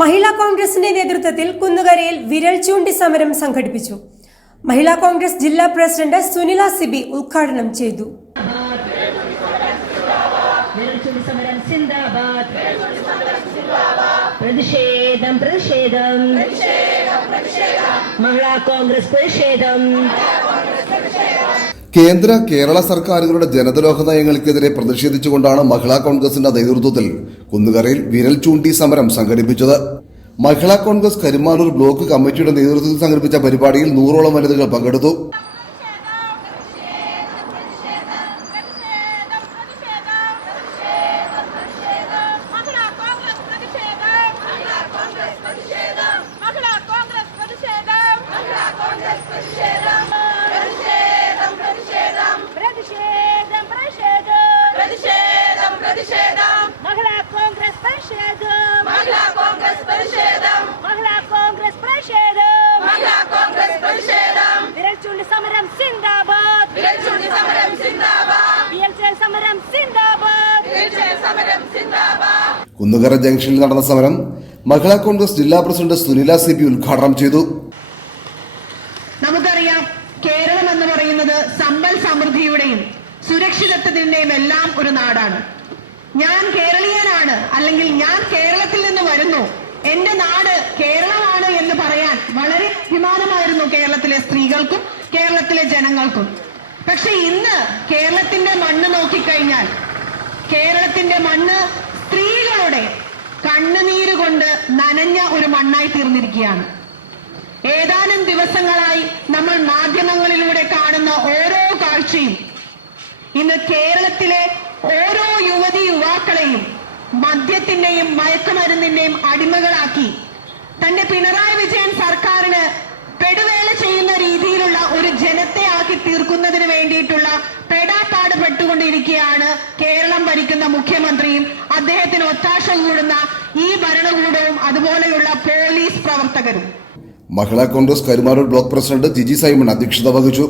മഹിളാ കോൺഗ്രസിന്റെ നേതൃത്വത്തിൽ കുന്നുകരയിൽ വിരൽ ചൂണ്ടി സമരം സംഘടിപ്പിച്ചു. മഹിളാ കോൺഗ്രസ് ജില്ലാ പ്രസിഡന്റ് സുനില സിബി ഉദ്ഘാടനം ചെയ്തു. കേന്ദ്ര കേരള സർക്കാരുകളുടെ ജനദ്രോഹ നയങ്ങൾക്കെതിരെ പ്രതിഷേധിച്ചുകൊണ്ടാണ് മഹിളാ കോൺഗ്രസിന്റെ നേതൃത്വത്തിൽ കുന്നുകരയിൽ വിരൽ ചൂണ്ടി സമരം സംഘടിപ്പിച്ചത്. മഹിളാ കോൺഗ്രസ് കരിമാനൂർ ബ്ലോക്ക് കമ്മിറ്റിയുടെ നേതൃത്വത്തിൽ സംഘടിപ്പിച്ച പരിപാടിയിൽ 100ഓളം വനിതകൾ പങ്കെടുത്തു. കുന്നുകര ജംഗ്ഷനിൽ നടന്ന സമരം മഹിളാ കോൺഗ്രസ് ജില്ലാ പ്രസിഡന്റ് സുനില സിബി ഉദ്ഘാടനം ചെയ്തു. നമുക്കറിയാം, കേരളം എന്ന് പറയുന്നത് സമ്പൽ സമൃദ്ധിയുടെയും സുരക്ഷിതത്വത്തിന്റെയും എല്ലാം ഒരു നാടാണ്. ഞാൻ കേരളീയനാണ്, അല്ലെങ്കിൽ ഞാൻ കേരളത്തിൽ നിന്ന് വരുന്നു, എന്റെ നാട് കേരളമാണ് എന്ന് പറയാൻ വളരെ അഭിമാനമായിരുന്നു കേരളത്തിലെ സ്ത്രീകൾക്കും കേരളത്തിലെ ജനങ്ങൾക്കും. പക്ഷെ ഇന്ന് കേരളത്തിന്റെ മണ്ണ് നോക്കിക്കഴിഞ്ഞാൽ കേരളത്തിന്റെ മണ്ണ് സ്ത്രീകളുടെ കണ്ണുനീര് കൊണ്ട് നനഞ്ഞ ഒരു മണ്ണായി തീർന്നിരിക്കുകയാണ്. ഏതാനും ദിവസങ്ങളായി നമ്മൾ മാധ്യമങ്ങളിലൂടെ കാണുന്ന ഓരോ കാഴ്ചയും ഇന്ന് കേരളത്തിലെ ഓരോ യുവതി യുവാക്കളെയും മദ്യത്തിന്റെയും മയക്കുമരുന്നിന്റെയും അടിമകളാക്കി തന്റെ പിണറായി വിജയൻ സർക്കാരിന് പെടുവേല ചെയ്യുന്ന രീതിയിലുള്ള ഒരു ജനത്തെ ആക്കി തീർക്കുന്നതിന് വേണ്ടിയിട്ടുള്ള പെടാപ്പാട് പെട്ടുകൊണ്ടിരിക്കുകയാണ് കേരളം ഭരിക്കുന്ന മുഖ്യമന്ത്രിയും അദ്ദേഹത്തിന് ഒത്താശ കൂടുന്ന ഈ ഭരണകൂടവും അതുപോലെയുള്ള പോലീസ് പ്രവർത്തകരും. മഹിളാ കോൺഗ്രസ് കരിമാനൂർ ബ്ലോക്ക് പ്രസിഡന്റ് ജിജി സൈമൺ അധ്യക്ഷത വഹിച്ചു.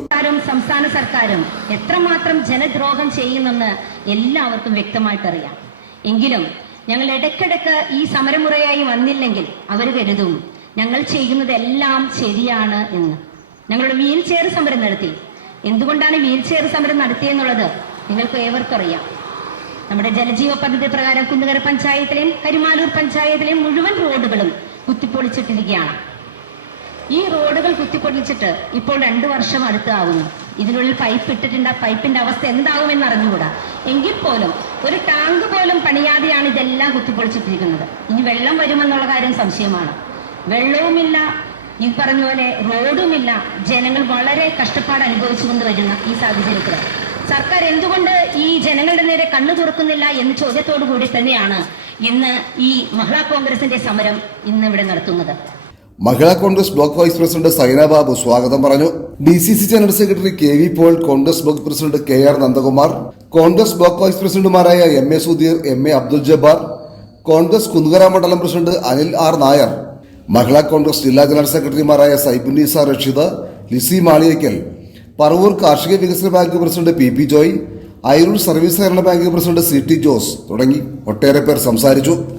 സംസ്ഥാന സർക്കാരും എത്രമാത്രം ജനദ്രോഹം ചെയ്യുന്നെന്ന് എല്ലാവർക്കും വ്യക്തമായിട്ടറിയാം. എങ്കിലും ഞങ്ങൾ ഇടയ്ക്കിടയ്ക്ക് ഈ സമരമുറയായി വന്നില്ലെങ്കിൽ അവർ കരുതും ഞങ്ങൾ ചെയ്യുന്നതെല്ലാം ശരിയാണ് എന്ന്. ഞങ്ങളുടെ വീൽ ചെയർ സമരം നടത്തി. എന്തുകൊണ്ടാണ് വീൽ ചെയർ സമരം നടത്തിയെന്നുള്ളത് നിങ്ങൾക്ക് ഏവർക്കും അറിയാം. നമ്മുടെ ജലജീവ പദ്ധതി പ്രകാരം കുന്നുകര പഞ്ചായത്തിലെയും കരിമാനൂർ പഞ്ചായത്തിലെയും മുഴുവൻ റോഡുകളും കുത്തിപ്പൊളിച്ചിട്ടിരിക്കുകയാണ്. ഈ റോഡുകൾ കുത്തിപ്പൊളിച്ചിട്ട് ഇപ്പോൾ 2 വർഷം അടുത്താവുന്നു. ഇതിനുള്ളിൽ പൈപ്പ് ഇട്ടിട്ടുണ്ട്. ആ പൈപ്പിന്റെ അവസ്ഥ എന്താവുമെന്ന് അറിഞ്ഞുകൂടാ. എങ്കിൽ പോലും ഒരു ടാങ്ക് പോലും പണിയാതെയാണ് ഇതെല്ലാം കുത്തിപ്പൊളിച്ചിട്ടിരിക്കുന്നത്. ഇനി വെള്ളം വരുമെന്നുള്ള കാര്യം സംശയമാണ്. വെള്ളവുമില്ല, ഈ പറഞ്ഞ പോലെ റോഡുമില്ല. ജനങ്ങൾ വളരെ കഷ്ടപ്പാട് അനുഭവിച്ചുകൊണ്ട് വരുന്ന ഈ സാഹചര്യത്തിൽ സർക്കാർ എന്തുകൊണ്ട് ഈ ജനങ്ങളുടെ നേരെ കണ്ണു തുറക്കുന്നില്ല എന്ന ചോദ്യത്തോടു കൂടി തന്നെയാണ് ഇന്ന് ഈ മഹിളാ കോൺഗ്രസിന്റെ സമരം ഇന്ന് ഇവിടെ നടത്തുന്നത്. Mahila Congress block vice president Saina Babu സ്വാഗതം പറഞ്ഞു. DCC general secretary KV Paul, Congress block president KR Nandakumar, Congress block vice പ്രസിഡന്റുമാരായ MA സുധീർ, MA അബ്ദുൽ ജബ്ബാർ, കോൺഗ്രസ് കുന്നുകര മണ്ഡലം പ്രസിഡന്റ് അനിൽ R നായർ, മഹിളാ കോൺഗ്രസ് ജില്ലാ ജനറൽ സെക്രട്ടറിമാരായ സൈബുന്നീസ റഷീദ്, ലിസി മാളിയക്കൽ, പറവൂർ കാർഷിക വികസന bank president PP Joy, Ayiroor service സഹകരണ ബാങ്ക് പ്രസിഡന്റ് CT ജോസ് തുടങ്ങി ഒട്ടേറെ പേർ സംസാരിച്ചു.